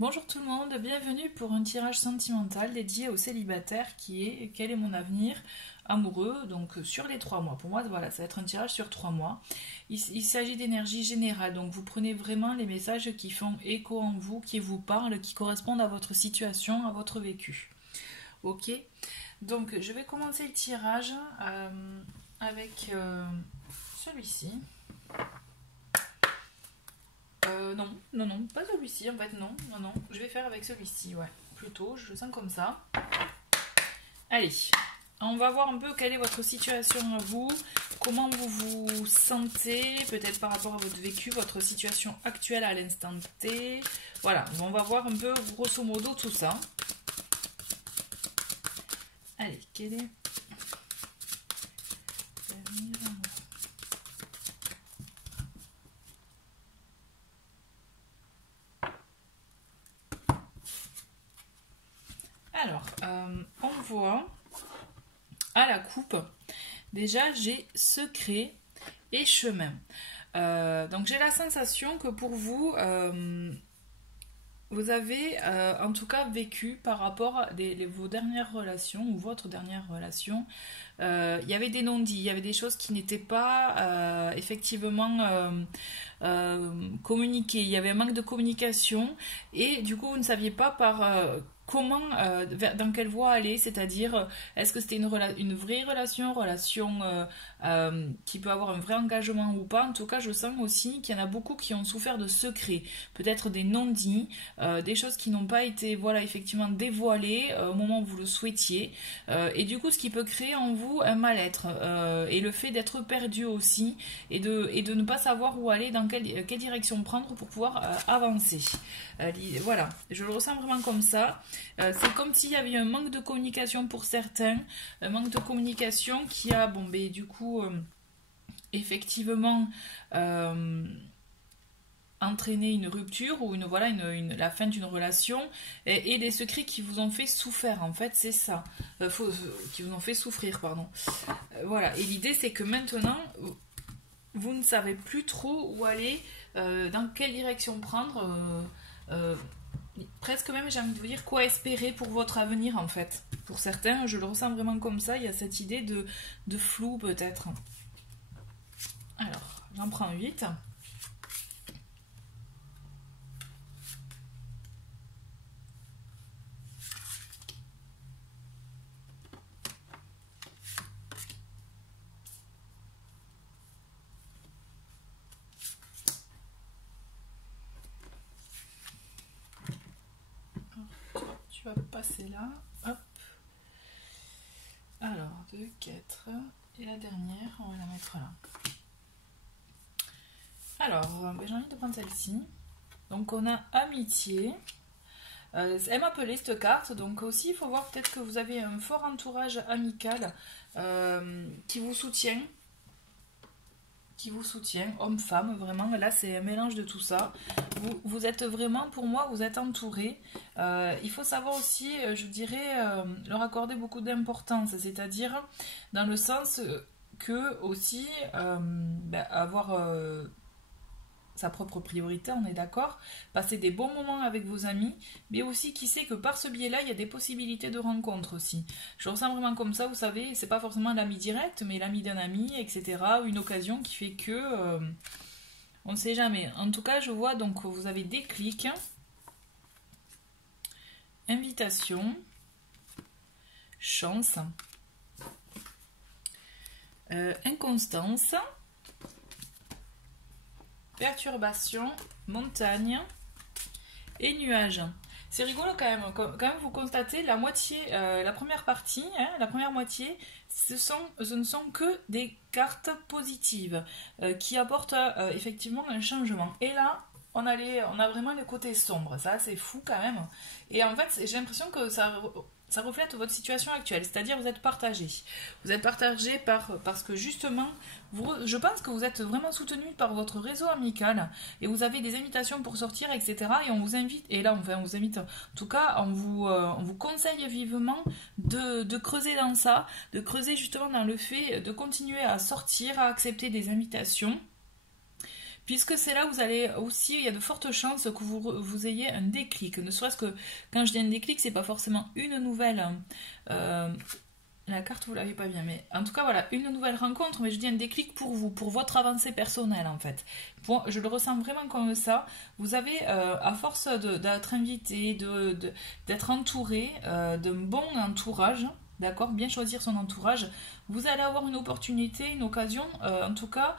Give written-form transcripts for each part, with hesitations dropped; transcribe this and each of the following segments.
Bonjour tout le monde, bienvenue pour un tirage sentimental dédié aux célibataires qui est quel est mon avenir amoureux, donc sur les 3 mois. Pour moi, voilà, ça va être un tirage sur 3 mois. Il s'agit d'énergie générale, donc vous prenez vraiment les messages qui font écho en vous, qui vous parlent, qui correspondent à votre situation, à votre vécu. Ok, donc je vais commencer le tirage avec celui-ci. Non, pas celui-ci, en fait, non, je vais faire avec celui-ci, ouais, plutôt, je le sens comme ça. Allez, on va voir un peu quelle est votre situation à vous, comment vous vous sentez, peut-être par rapport à votre vécu, votre situation actuelle à l'instant T. Voilà, on va voir un peu, grosso modo, tout ça. Allez, quel est l'avenir amoureux? Alors, on voit à la coupe, déjà j'ai secret et chemin. Donc j'ai la sensation que pour vous, vous avez en tout cas vécu par rapport à vos dernières relations ou votre dernière relation, il y avait des non-dits, il y avait des choses qui n'étaient pas effectivement communiquées, il y avait un manque de communication et du coup vous ne saviez pas comment, dans quelle voie aller, c'est-à-dire est-ce que c'était une vraie relation qui peut avoir un vrai engagement ou pas. En tout cas, je sens aussi qu'il y en a beaucoup qui ont souffert de secrets, peut-être des non-dits, des choses qui n'ont pas été, voilà, effectivement dévoilées au moment où vous le souhaitiez, et du coup, ce qui peut créer en vous un mal-être, et le fait d'être perdu aussi, et de ne pas savoir où aller, dans quelle direction prendre pour pouvoir avancer. Voilà, je le ressens vraiment comme ça. C'est comme s'il y avait un manque de communication pour certains, un manque de communication qui a, bon, ben, du coup, effectivement, entraîné une rupture ou la fin d'une relation et des secrets qui vous ont fait souffrir, en fait, c'est ça. Qui vous ont fait souffrir, pardon. Voilà, et l'idée, c'est que maintenant, vous ne savez plus trop où aller, dans quelle direction prendre. Presque même, j'ai envie de vous dire, quoi espérer pour votre avenir, en fait. Pour certains, je le ressens vraiment comme ça, il y a cette idée de flou, peut-être. Alors, j'en prends 8. Tu vas passer là, hop. Alors, 2, 4, et la dernière, on va la mettre là. Alors, j'ai envie de prendre celle-ci. Donc, on a amitié. Elle m'appelait cette carte, donc aussi, il faut voir peut-être que vous avez un fort entourage amical qui vous soutient. Homme-femme, vraiment, là c'est un mélange de tout ça. Vous êtes vraiment, pour moi, vous êtes entouré. Il faut savoir aussi, je dirais, leur accorder beaucoup d'importance, c'est-à-dire dans le sens que aussi avoir sa propre priorité, on est d'accord, passer des bons moments avec vos amis, mais aussi qui sait que par ce biais-là, il y a des possibilités de rencontres aussi. Je ressens vraiment comme ça, vous savez, c'est pas forcément l'ami direct, mais l'ami d'un ami, etc. Une occasion qui fait que on ne sait jamais. En tout cas, je vois donc vous avez des clics, invitation, chance, inconstance, perturbation, montagne et nuages. C'est rigolo quand même. Quand même, vous constatez la moitié, la première partie, la première moitié, ce ne sont que des cartes positives qui apportent effectivement un changement. Et là, on a vraiment le côté sombre. Ça, c'est fou quand même. Et en fait, j'ai l'impression que ça reflète votre situation actuelle, c'est-à-dire vous êtes partagé. Vous êtes partagé parce que justement, je pense que vous êtes vraiment soutenu par votre réseau amical et vous avez des invitations pour sortir, etc. Et on vous invite, et là on vous invite, en tout cas, on vous conseille vivement de creuser dans ça, de creuser justement dans le fait de continuer à sortir, à accepter des invitations. puisque c'est là où vous allez aussi, il y a de fortes chances que vous ayez un déclic. Ne serait-ce que, quand je dis un déclic, c'est pas forcément une nouvelle... la carte, vous l'avez pas bien, mais en tout cas, voilà, une nouvelle rencontre, mais je dis un déclic pour vous, pour votre avancée personnelle, en fait. Je le ressens vraiment comme ça. Vous avez, à force d'être invité, d'être entouré, d'un bon entourage, d'accord, bien choisir son entourage, vous allez avoir une opportunité, une occasion, en tout cas,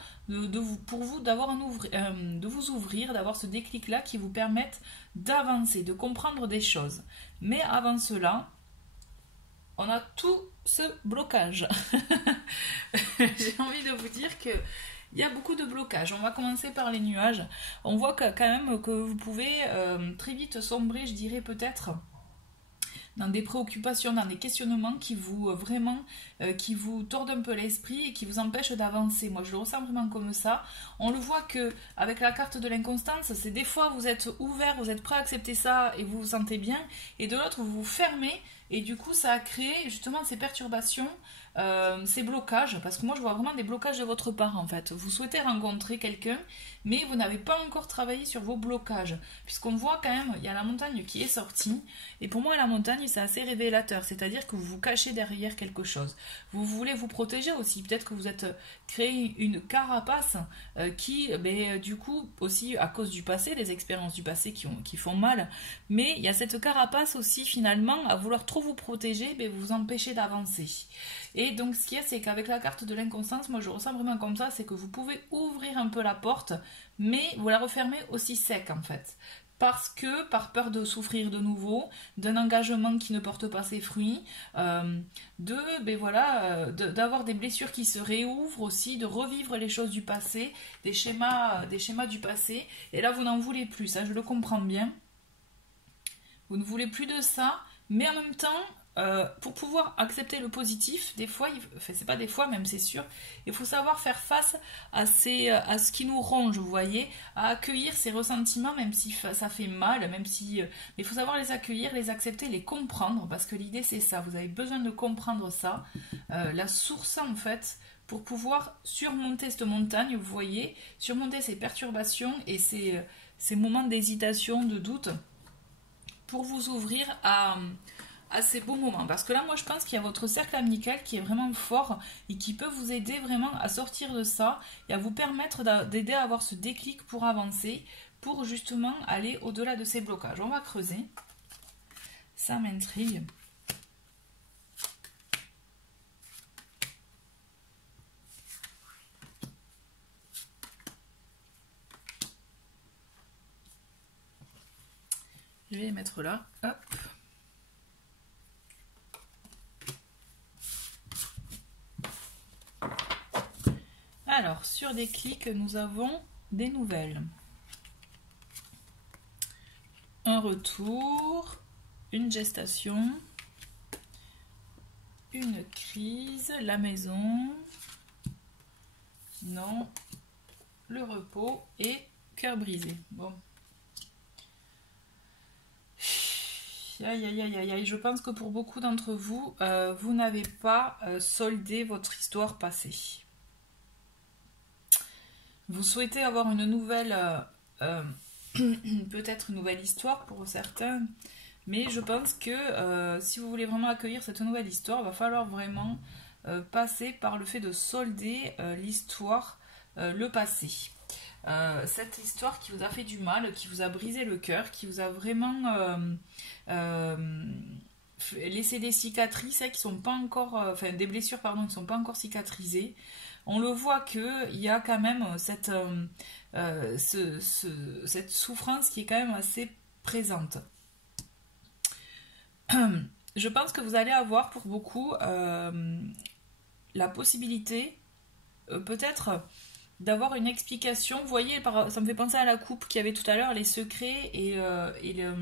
pour vous, de vous ouvrir, d'avoir ce déclic-là qui vous permette d'avancer, de comprendre des choses. Mais avant cela, on a tout ce blocage. J'ai envie de vous dire que il y a beaucoup de blocages. On va commencer par les nuages. On voit quand même que vous pouvez très vite sombrer, je dirais peut-être, dans des préoccupations, dans des questionnements qui vous qui vous tordent un peu l'esprit et qui vous empêchent d'avancer. Moi, je le ressens vraiment comme ça. On le voit que avec la carte de l'inconstance, c'est des fois vous êtes ouvert, vous êtes prêt à accepter ça et vous vous sentez bien, et de l'autre vous vous fermez. Et du coup, ça a créé justement ces perturbations, ces blocages, parce que moi je vois vraiment des blocages de votre part en fait. Vous souhaitez rencontrer quelqu'un, mais vous n'avez pas encore travaillé sur vos blocages, puisqu'on voit quand même, il y a la montagne qui est sortie, et pour moi la montagne c'est assez révélateur, c'est-à-dire que vous vous cachez derrière quelque chose. Vous voulez vous protéger aussi, peut-être que vous êtes créé une carapace qui, du coup, aussi à cause du passé, des expériences du passé qui font mal, mais il y a cette carapace aussi finalement à vouloir trop vous protéger, vous empêcher d'avancer. Et donc ce qu'il y a, c'est qu'avec la carte de l'inconstance, moi je ressens vraiment comme ça, c'est que vous pouvez ouvrir un peu la porte, mais vous la refermez aussi sec en fait. Parce que, par peur de souffrir de nouveau, d'un engagement qui ne porte pas ses fruits, d'avoir des blessures qui se réouvrent aussi, de revivre les choses du passé, des schémas du passé. Et là, vous n'en voulez plus, ça je le comprends bien. Vous ne voulez plus de ça, mais en même temps, pour pouvoir accepter le positif, des fois, c'est pas des fois même, c'est sûr, il faut savoir faire face à ce qui nous ronge, vous voyez, à accueillir ces ressentiments, même si ça fait mal, mais il faut savoir les accueillir, les accepter, les comprendre, parce que l'idée c'est ça, vous avez besoin de comprendre ça, la source en fait, pour pouvoir surmonter cette montagne, vous voyez, surmonter ces perturbations et ces moments d'hésitation, de doute, pour vous ouvrir à ces beaux moments. Parce que là, moi, je pense qu'il y a votre cercle amical qui est vraiment fort et qui peut vous aider vraiment à sortir de ça et à vous permettre d'aider à avoir ce déclic pour avancer, pour justement aller au-delà de ces blocages. On va creuser. Ça m'intrigue. Je vais les mettre là. Hop. Alors, sur des clics, nous avons des nouvelles. Un retour, une gestation, une crise, la maison, non, le repos et cœur brisé. Bon. Aïe, aïe, aïe, aïe, aïe. Je pense que pour beaucoup d'entre vous, vous n'avez pas soldé votre histoire passée. Vous souhaitez avoir une nouvelle, peut-être une nouvelle histoire pour certains, mais je pense que si vous voulez vraiment accueillir cette nouvelle histoire, il va falloir vraiment passer par le fait de solder l'histoire, le passé. Cette histoire qui vous a fait du mal, qui vous a brisé le cœur, qui vous a vraiment laissé des cicatrices qui sont pas encore, enfin des blessures pardon, qui sont pas encore cicatrisées. On le voit qu'il y a quand même cette souffrance qui est quand même assez présente. Je pense que vous allez avoir pour beaucoup la possibilité peut-être d'avoir une explication. Vous voyez, ça me fait penser à la coupe qu'il y avait tout à l'heure, les secrets et le...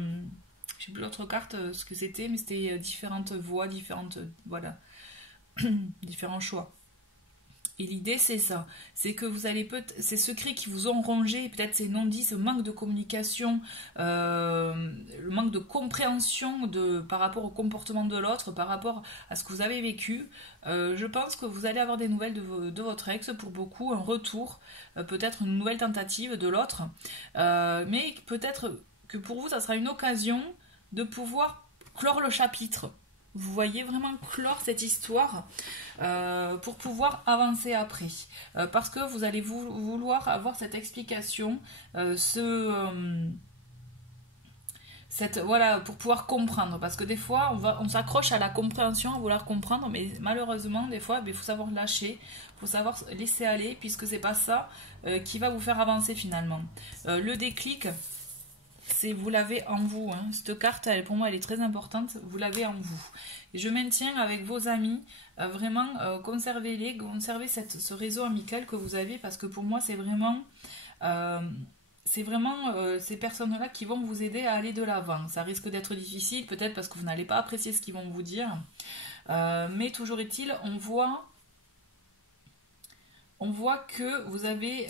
Je sais plus l'autre carte ce que c'était, mais c'était différentes voies, différentes... Voilà. Différents choix. Et l'idée, c'est ça. C'est que vous allez peut-être, ces secrets qui vous ont rongé, peut-être ces non-dits, ce manque de communication, le manque de compréhension par rapport au comportement de l'autre, par rapport à ce que vous avez vécu, je pense que vous allez avoir des nouvelles de votre ex, pour beaucoup, un retour, peut-être une nouvelle tentative de l'autre. Mais peut-être que pour vous, ça sera une occasion de pouvoir clore le chapitre. Vous voyez, vraiment clore cette histoire pour pouvoir avancer après. Parce que vous allez vouloir avoir cette explication, voilà, pour pouvoir comprendre. Parce que des fois, on s'accroche à la compréhension, à vouloir comprendre, mais malheureusement, des fois, il faut savoir lâcher, il faut savoir laisser aller, puisque c'est pas ça qui va vous faire avancer finalement. Le déclic, vous l'avez en vous. Hein. Cette carte, pour moi, elle est très importante. Vous l'avez en vous. Et je maintiens avec vos amis, vraiment, conservez-les, conservez ce réseau amical que vous avez, parce que pour moi, c'est vraiment ces personnes-là qui vont vous aider à aller de l'avant. Ça risque d'être difficile, peut-être parce que vous n'allez pas apprécier ce qu'ils vont vous dire. Mais toujours est-il, on voit que vous avez...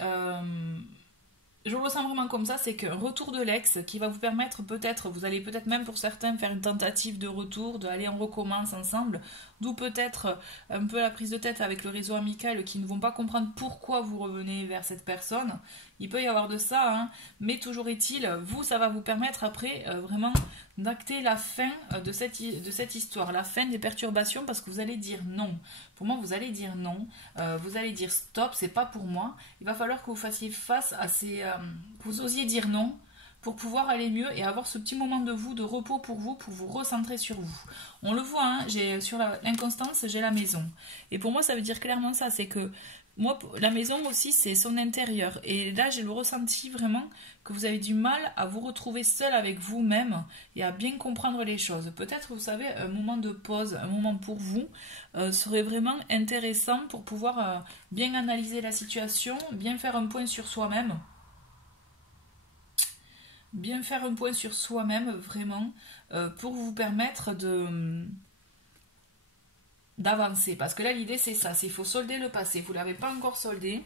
je le ressens vraiment comme ça, c'est qu'un retour de l'ex qui va vous permettre peut-être, vous allez peut-être même pour certains faire une tentative de retour, d'aller en recommence ensemble, d'où peut-être un peu la prise de tête avec le réseau amical qui ne vont pas comprendre pourquoi vous revenez vers cette personne. Il peut y avoir de ça, hein, mais toujours est-il, vous, ça va vous permettre après vraiment d'acter la fin de cette histoire, la fin des perturbations, parce que vous allez dire non. Pour moi, vous allez dire non, vous allez dire stop, c'est pas pour moi. Il va falloir que vous fassiez face à que vous osiez dire non pour pouvoir aller mieux et avoir ce petit moment de repos pour vous recentrer sur vous. On le voit, hein, sur l'inconstance, j'ai la maison. Et pour moi, ça veut dire clairement ça, c'est que moi, la maison aussi, c'est son intérieur. Et là, j'ai le ressenti vraiment que vous avez du mal à vous retrouver seul avec vous-même et à bien comprendre les choses. Peut-être, vous savez, un moment de pause, un moment pour vous, serait vraiment intéressant pour pouvoir bien analyser la situation, bien faire un point sur soi-même. Bien faire un point sur soi-même, vraiment, pour vous permettre d'avancer, parce que là l'idée c'est ça, il faut solder le passé, vous l'avez pas encore soldé,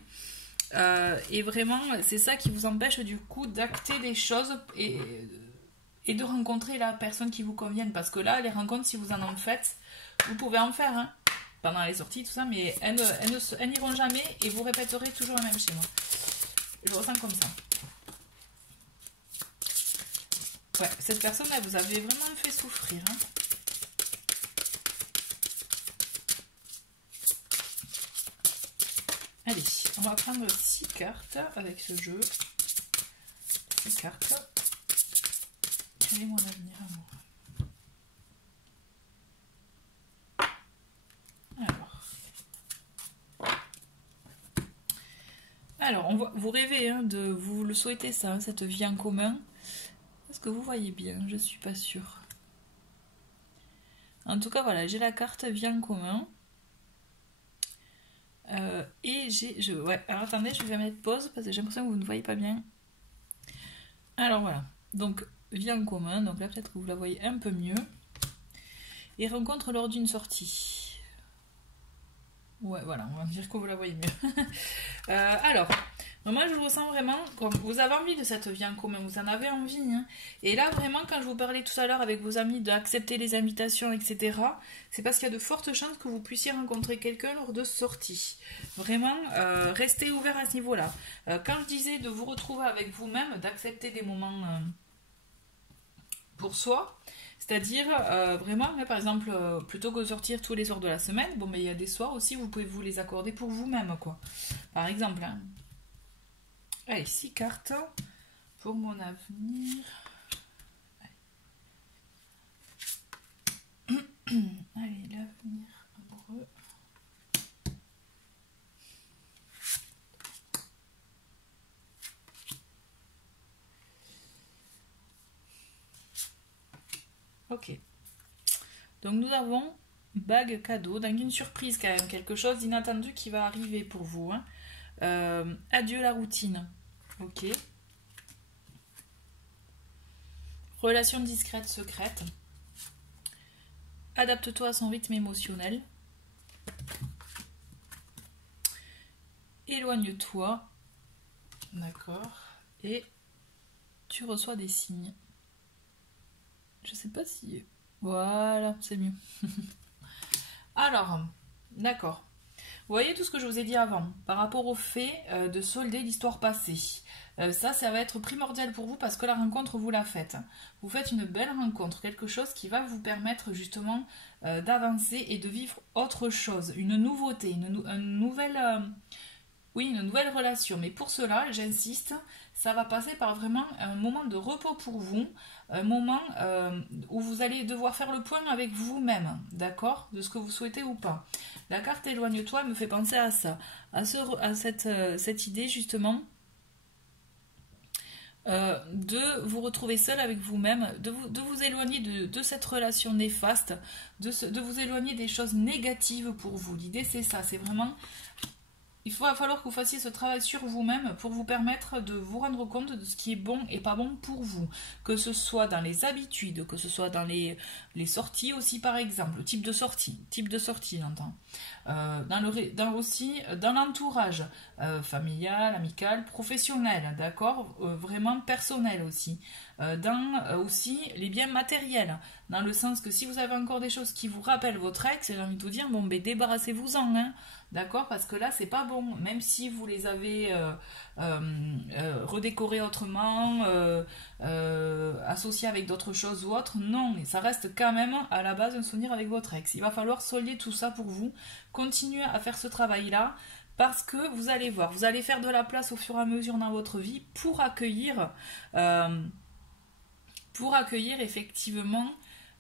et vraiment c'est ça qui vous empêche du coup d'acter des choses et de rencontrer la personne qui vous convienne, parce que là les rencontres, si vous en faites, vous pouvez en faire, hein, pendant les sorties tout ça, mais elles n'iront jamais et vous répéterez toujours le même schéma. Je ressens comme ça. Ouais, cette personne là vous avez vraiment fait souffrir, hein. Allez, on va prendre 6 cartes avec ce jeu. 6 cartes. Quel est mon avenir amoureux? Alors vous rêvez, hein, vous le souhaitez ça, hein, cette vie en commun. Est-ce que vous voyez bien? Je suis pas sûre. En tout cas, voilà, j'ai la carte vie en commun. Et ouais, alors attendez, je vais mettre pause parce que j'ai l'impression que vous ne voyez pas bien. Alors voilà, donc vie en commun, donc là peut-être que vous la voyez un peu mieux. Et rencontre lors d'une sortie. Ouais, voilà, on va dire que vous la voyez mieux. Alors, moi je le ressens vraiment comme vous avez envie de cette vie en commun, vous en avez envie, hein. Et là vraiment, quand je vous parlais tout à l'heure avec vos amis d'accepter les invitations, etc., c'est parce qu'il y a de fortes chances que vous puissiez rencontrer quelqu'un lors de sorties. Vraiment, restez ouvert à ce niveau-là. Quand je disais de vous retrouver avec vous-même, d'accepter des moments pour soi, c'est-à-dire vraiment, par exemple, plutôt que de sortir tous les soirs de la semaine, bon, mais il y a des soirs aussi, vous pouvez vous les accorder pour vous-même, quoi. Par exemple, hein. Allez, 6 cartes pour mon avenir. Allez, l'avenir amoureux. Ok. Donc nous avons bague cadeau, donc une surprise quand même, quelque chose d'inattendu qui va arriver pour vous, hein. Adieu la routine. Ok. Relation discrète, secrète. Adapte-toi à son rythme émotionnel. éloigne-toi. D'accord. Et tu reçois des signes. Je sais pas si... Voilà, c'est mieux. Alors, d'accord. Vous voyez tout ce que je vous ai dit avant, par rapport au fait de solder l'histoire passée. Ça va être primordial pour vous parce que la rencontre, vous la faites. Vous faites une belle rencontre, quelque chose qui va vous permettre justement d'avancer et de vivre autre chose, une nouveauté, une nouvelle relation. Mais pour cela, j'insiste, ça va passer par vraiment un moment de repos pour vous, un moment où vous allez devoir faire le point avec vous-même, d'accord, de ce que vous souhaitez ou pas. La carte éloigne-toi me fait penser à ça, à cette idée justement de vous retrouver seul avec vous-même, de vous éloigner de cette relation néfaste, de vous éloigner des choses négatives pour vous. L'idée c'est ça, c'est vraiment... Il va falloir que vous fassiez ce travail sur vous-même pour vous permettre de vous rendre compte de ce qui est bon et pas bon pour vous. Que ce soit dans les habitudes, que ce soit dans les sorties aussi par exemple, type de sortie j'entends. Aussi dans l'entourage familial, amical, professionnel, d'accord, vraiment personnel aussi. Dans aussi les biens matériels, dans le sens que si vous avez encore des choses qui vous rappellent votre ex, j'ai envie de vous dire, bon ben débarrassez-vous-en, hein. D'accord, parce que là c'est pas bon, même si vous les avez redécorés autrement, associés avec d'autres choses ou autres, non, ça reste quand même à la base un souvenir avec votre ex. Il va falloir solder tout ça pour vous, continuer à faire ce travail là, parce que vous allez voir, vous allez faire de la place au fur et à mesure dans votre vie pour accueillir effectivement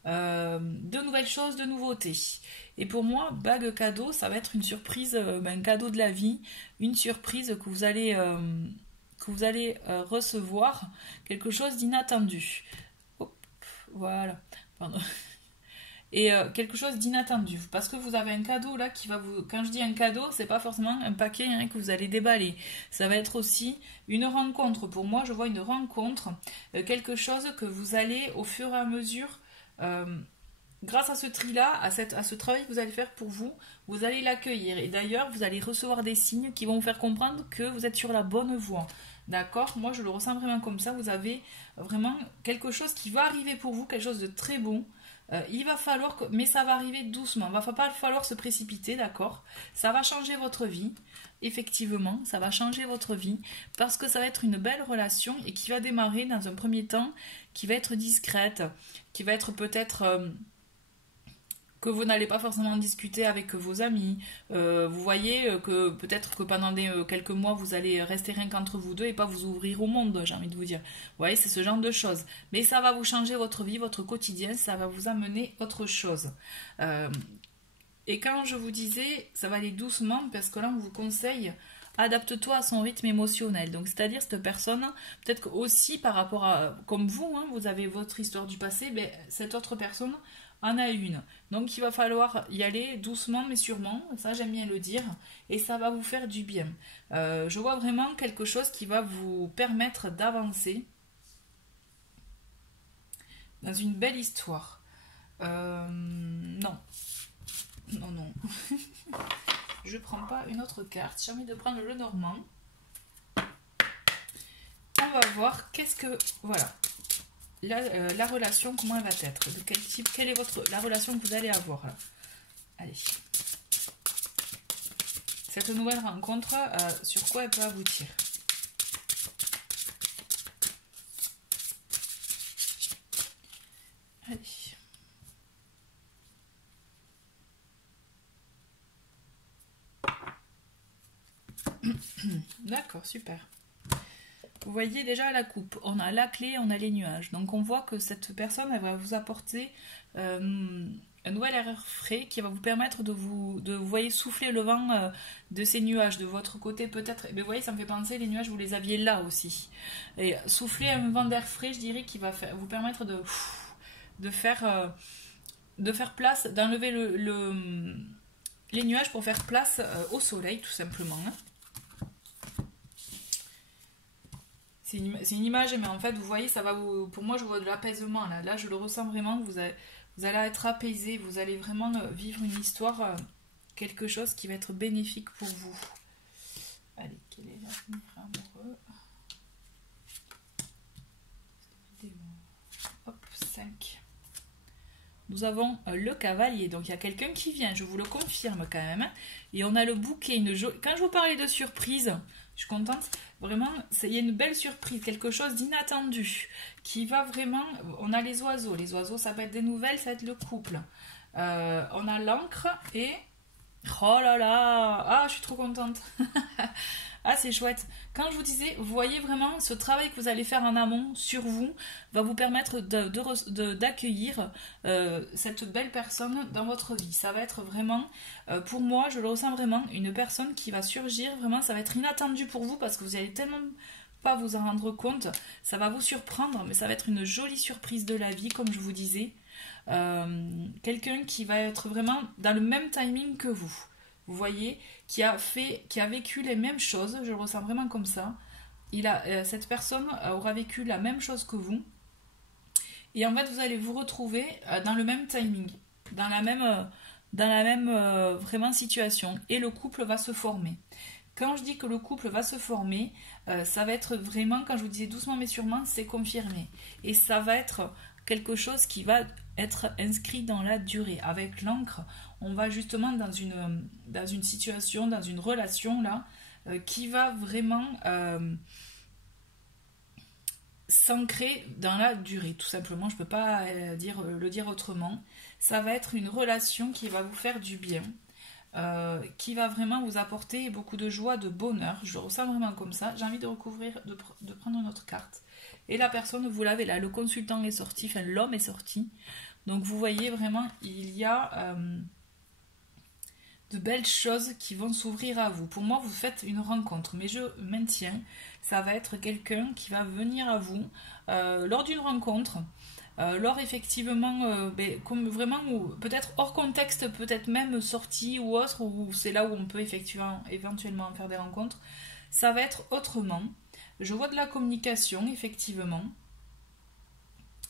de nouvelles choses, de nouveautés. Et pour moi, bague cadeau, ça va être une surprise, un cadeau de la vie, une surprise que vous allez recevoir, quelque chose d'inattendu. Hop, voilà, pardon. Et quelque chose d'inattendu, parce que vous avez un cadeau là qui va vous... Quand je dis un cadeau, c'est pas forcément un paquet que vous allez déballer. Ça va être aussi une rencontre. Pour moi, je vois une rencontre, quelque chose que vous allez au fur et à mesure... grâce à ce tri-là, à ce travail que vous allez faire pour vous, vous allez l'accueillir. Et d'ailleurs, vous allez recevoir des signes qui vont vous faire comprendre que vous êtes sur la bonne voie. D'accord? Moi, je le ressens vraiment comme ça. Vous avez vraiment quelque chose qui va arriver pour vous, quelque chose de très bon. Il va falloir mais ça va arriver doucement. Il ne va pas falloir se précipiter, d'accord? Ça va changer votre vie. Effectivement, ça va changer votre vie parce que ça va être une belle relation et qui va démarrer dans un premier temps, qui va être discrète, qui va être peut-être... que vous n'allez pas forcément discuter avec vos amis. Vous voyez que peut-être que pendant quelques mois, vous allez rester rien qu'entre vous deux et pas vous ouvrir au monde, j'ai envie de vous dire. Vous voyez, c'est ce genre de choses. Mais ça va vous changer votre vie, votre quotidien, ça va vous amener autre chose. Et quand je vous disais, ça va aller doucement, parce que là, on vous conseille, adapte-toi à son rythme émotionnel. Donc, c'est-à-dire, cette personne, peut-être que aussi par rapport à, comme vous, hein, vous avez votre histoire du passé, mais cette autre personne en a une. Donc il va falloir y aller doucement mais sûrement, ça j'aime bien le dire, et ça va vous faire du bien. Je vois vraiment quelque chose qui va vous permettre d'avancer dans une belle histoire. Non. Je prends pas une autre carte, j'ai envie de prendre le normand. On va voir qu'est-ce que... Voilà. La relation, comment elle va être, de quel type, quelle est la relation que vous allez avoir là. Allez. Cette nouvelle rencontre, sur quoi elle peut aboutir? Allez. D'accord, super. Vous voyez déjà la coupe, on a la clé, on a les nuages. Donc on voit que cette personne, elle va vous apporter un nouvel air frais qui va vous permettre de vous voyez, souffler le vent de ces nuages de votre côté peut-être. Mais vous voyez, ça me fait penser, les nuages, vous les aviez là aussi. Et souffler un vent d'air frais, je dirais, qui va vous permettre de faire place, d'enlever les nuages pour faire place au soleil, tout simplement. Hein. C'est une image, mais en fait, vous voyez, ça va vous... Pour moi, je vois de l'apaisement, là. Là, je le ressens vraiment, vous allez être apaisé, vous allez vraiment vivre une histoire, quelque chose qui va être bénéfique pour vous. Allez. Quel est l'avenir amoureux? Hop, 5. Nous avons le cavalier, donc il y a quelqu'un qui vient, je vous le confirme quand même. Et on a le bouquet, quand je vous parlais de surprise, je suis contente, vraiment, il y a une belle surprise, quelque chose d'inattendu, qui va vraiment, on a les oiseaux ça va être des nouvelles, ça va être le couple. On a l'encre et, oh là là, ah je suis trop contente. Ah, c'est chouette. Quand je vous disais, vous voyez vraiment ce travail que vous allez faire en amont sur vous va vous permettre d'accueillir cette belle personne dans votre vie. Ça va être vraiment, pour moi, je le ressens vraiment, une personne qui va surgir. Vraiment, ça va être inattendu pour vous parce que vous allez tellement pas vous en rendre compte. Ça va vous surprendre, mais ça va être une jolie surprise de la vie, comme je vous disais. Quelqu'un qui va être vraiment dans le même timing que vous. Vous voyez, qui a vécu les mêmes choses, je le ressens vraiment comme ça. Cette personne aura vécu la même chose que vous. Et en fait, vous allez vous retrouver dans le même timing, dans la même vraiment situation. Et le couple va se former. Quand je dis que le couple va se former, ça va être vraiment, quand je vous disais doucement mais sûrement, c'est confirmé. Et ça va être quelque chose qui va être inscrit dans la durée. Avec l'encre, on va justement dans une situation, dans une relation là, qui va vraiment s'ancrer dans la durée. Tout simplement, je ne peux pas le dire autrement. Ça va être une relation qui va vous faire du bien, qui va vraiment vous apporter beaucoup de joie, de bonheur. Je le ressens vraiment comme ça. J'ai envie de prendre une autre carte. Et la personne, vous l'avez là, le consultant est sorti, enfin l'homme est sorti. Donc vous voyez vraiment, il y a de belles choses qui vont s'ouvrir à vous. Pour moi, vous faites une rencontre, mais je maintiens, ça va être quelqu'un qui va venir à vous lors d'une rencontre, lors effectivement, comme vraiment, peut-être hors contexte, peut-être même sortie ou autre, où c'est là où on peut éventuellement faire des rencontres. Ça va être autrement. Je vois de la communication, effectivement,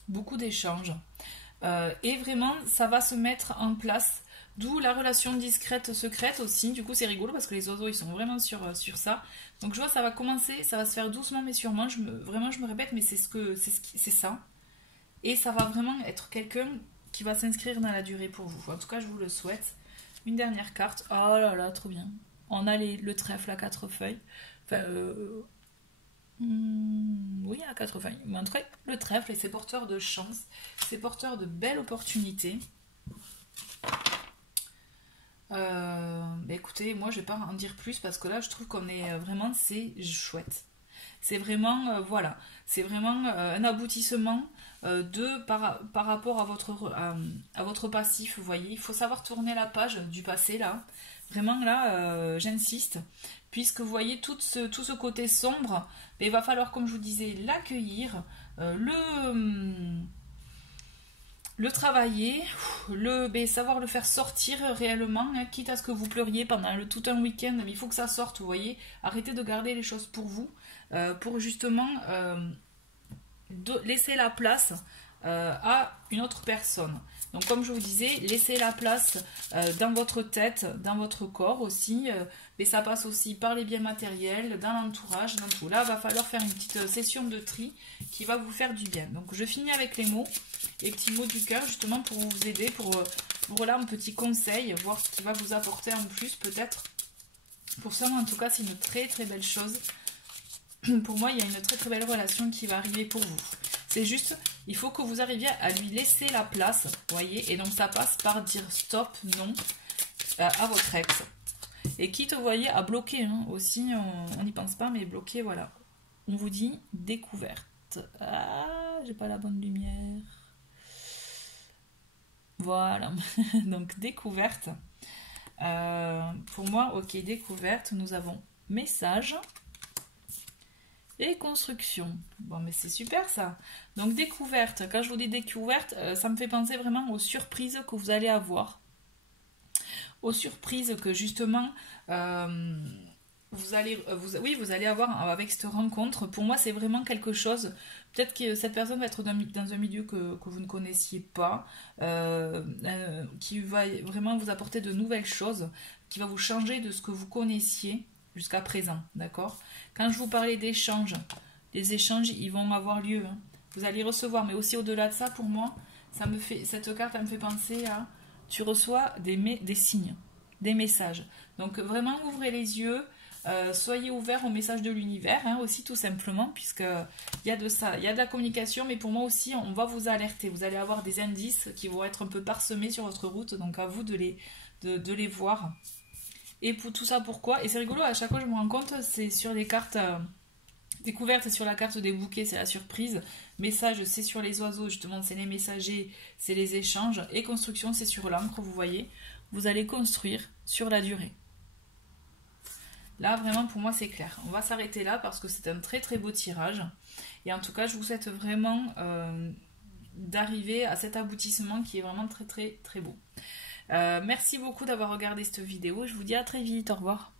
beaucoup d'échanges. Et vraiment, ça va se mettre en place. D'où la relation discrète, secrète aussi. Du coup, c'est rigolo parce que les oiseaux, ils sont vraiment sur ça. Donc, je vois, ça va commencer, ça va se faire doucement mais sûrement. Vraiment, je me répète, mais c'est ça. Et ça va vraiment être quelqu'un qui va s'inscrire dans la durée pour vous. En tout cas, je vous le souhaite. Une dernière carte. Oh là là, trop bien. On a le trèfle à 4 feuilles. Enfin, oui, à 4 feuilles. Mais en tout cas, le trèfle, et c'est porteur de chance. C'est porteur de belles opportunités. Écoutez, moi je vais pas en dire plus parce que là je trouve qu'on est vraiment, c'est chouette. C'est vraiment, voilà, c'est vraiment un aboutissement par rapport à votre passif, vous voyez. Il faut savoir tourner la page du passé là. Vraiment là, j'insiste, puisque vous voyez tout ce côté sombre, il va falloir, comme je vous disais, l'accueillir, le travailler, savoir le faire sortir réellement, hein, quitte à ce que vous pleuriez pendant tout un week-end, mais il faut que ça sorte, vous voyez. Arrêtez de garder les choses pour vous, pour justement laisser la place à une autre personne. Donc comme je vous disais, laissez la place dans votre tête, dans votre corps aussi, mais ça passe aussi par les biens matériels, dans l'entourage, dans tout. Là, il va falloir faire une petite session de tri qui va vous faire du bien. Donc je finis avec les mots, les petits mots du cœur, justement pour vous aider, pour voilà un petit conseil, voir ce qui va vous apporter en plus peut-être. Pour ça, moi, en tout cas, c'est une très très belle chose. Pour moi, il y a une très très belle relation qui va arriver pour vous. C'est juste, il faut que vous arriviez à lui laisser la place, vous voyez, et donc ça passe par dire stop, non, à votre ex. Et quitte, vous voyez, à bloquer, hein, aussi, on n'y pense pas, mais bloquer, voilà. On vous dit découverte. Ah, j'ai pas la bonne lumière. Voilà, donc découverte. Pour moi, ok, découverte, nous avons message. Et construction. Bon, mais c'est super ça. Donc découverte. Quand je vous dis découverte, ça me fait penser vraiment aux surprises que vous allez avoir. Aux surprises que justement vous allez avoir avec cette rencontre. Pour moi, c'est vraiment quelque chose. Peut-être que cette personne va être dans un milieu que vous ne connaissiez pas, qui va vraiment vous apporter de nouvelles choses, qui va vous changer de ce que vous connaissiez. jusqu'à présent, d'accord? Quand je vous parlais d'échanges, les échanges, ils vont avoir lieu, hein. Vous allez recevoir, mais aussi au-delà de ça, pour moi, ça me fait, cette carte, elle me fait penser à, tu reçois des signes, des messages. Donc vraiment, ouvrez les yeux, soyez ouverts au message de l'univers, hein, aussi tout simplement, puisque il y a de ça, il y a de la communication, mais pour moi aussi, on va vous alerter. Vous allez avoir des indices qui vont être un peu parsemés sur votre route, donc à vous de les voir. Et pour tout ça, pourquoi? Et c'est rigolo, à chaque fois je me rends compte, c'est sur les cartes découvertes, sur la carte des bouquets, c'est la surprise. Message, c'est sur les oiseaux, justement, c'est les messagers, c'est les échanges. Et construction, c'est sur l'encre, vous voyez. Vous allez construire sur la durée. Là, vraiment, pour moi, c'est clair. On va s'arrêter là parce que c'est un très très beau tirage. Et en tout cas, je vous souhaite vraiment d'arriver à cet aboutissement qui est vraiment très très très beau. Merci beaucoup d'avoir regardé cette vidéo. Je vous dis à très vite. Au revoir.